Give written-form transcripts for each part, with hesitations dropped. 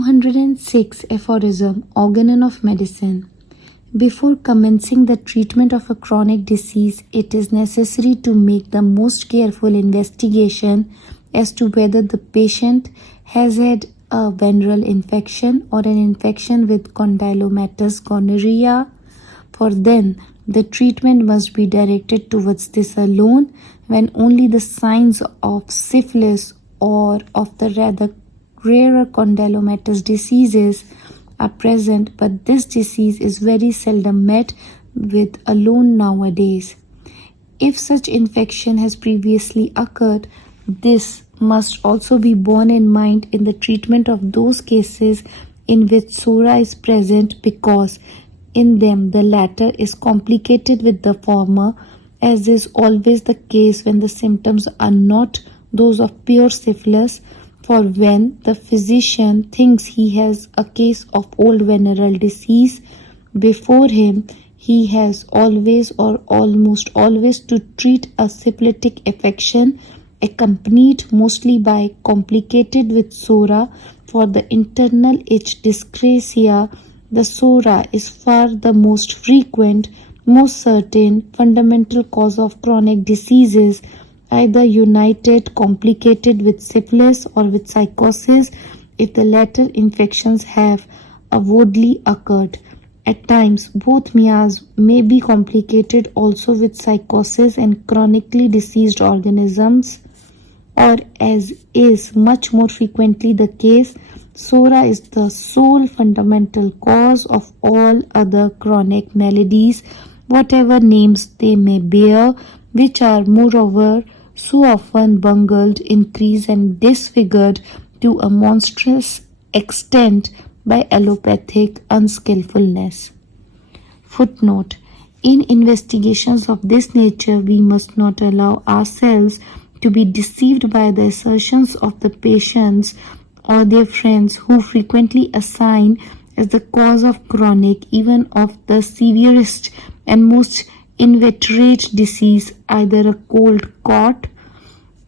206 Aphorism, Organon of Medicine. Before commencing the treatment of a chronic disease, it is necessary to make the most careful investigation as to whether the patient has had a venereal infection or an infection with condylomatous gonorrhea, for then the treatment must be directed towards this alone. When only the signs of syphilis or of the rather rarer condylomatous diseases are present, but this disease is very seldom met with alone nowadays. If such infection has previously occurred, this must also be borne in mind in the treatment of those cases in which Psora is present, because in them the latter is complicated with the former, as is always the case when the symptoms are not those of pure syphilis. For when the physician thinks he has a case of old venereal disease before him, he has always or almost always to treat a syphilitic affection accompanied mostly by complicated with Psora. For the internal itch dyscrasia, the Psora is far the most frequent, most certain, fundamental cause of chronic diseases, either united, complicated with syphilis or with psychosis, if the latter infections have avowedly occurred. At times, both miasms may be complicated also with psychosis and chronically diseased organisms, or, as is much more frequently the case, Psora is the sole fundamental cause of all other chronic maladies, whatever names they may bear, which are moreover so often bungled, increased and disfigured to a monstrous extent by allopathic unskillfulness. Footnote: in investigations of this nature, we must not allow ourselves to be deceived by the assertions of the patients or their friends, who frequently assign as the cause of chronic, even of the severest and most inveterate disease, either a cold caught,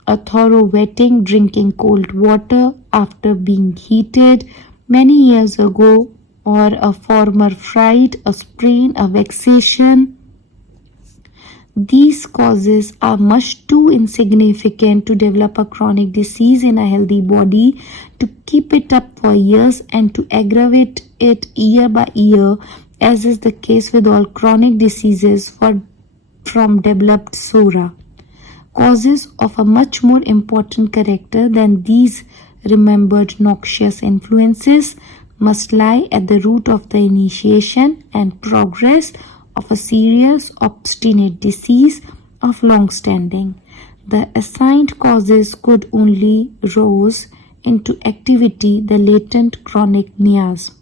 a thorough wetting, drinking cold water after being heated many years ago, or a former fright, a sprain, a vexation. These causes are much too insignificant to develop a chronic disease in a healthy body, to keep it up for years and to aggravate it year by year, as is the case with all chronic diseases from developed Psora. Causes of a much more important character than these remembered noxious influences must lie at the root of the initiation and progress of a serious obstinate disease of long standing. The assigned causes could only rouse into activity the latent chronic miasm.